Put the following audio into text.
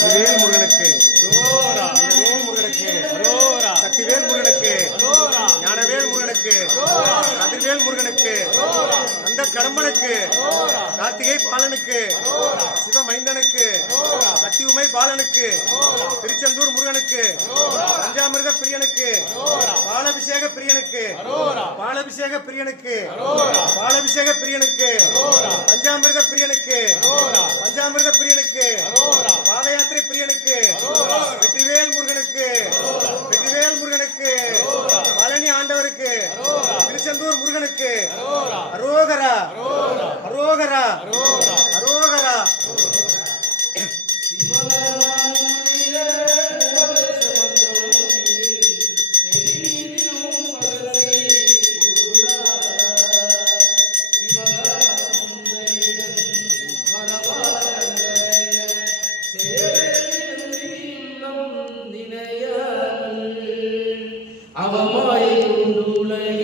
வேல் முருகனுக்கு, வேல் முருகனுக்கு, சக்திவேல் முருகனுக்கு, ஞானவேல் முருகனுக்கு, கதிர்வேல் முருகனுக்கு, அந்த கடம்பனுக்கு, கார்த்திகை பாலனுக்கு, சிவமைந்தனுக்கு, சக்தி உமை பாலனுக்கு, திருச்செந்தூர் முருகனுக்கு, பஞ்சாமிர்த பிரியனுக்கு, பாலாபிஷேக பிரியனுக்கு, பாலாபிஷேக பிரியனுக்கு, பாலாபிஷேக பிரியனுக்கு, பஞ்சாமிர்த பிரியனுக்கு, பஞ்சாமிர்த பிரியனுக்கு, பாத யாத்திரை பிரியனுக்கு, வெற்றிவேல் முருகனுக்கு, வெற்றிவேல் முருகனுக்கு, பழனி ஆண்டவருக்கு, திருச்செந்தூர் முருகனுக்கு, அரோகரா அரோகரா அரோகரா. அவமாய்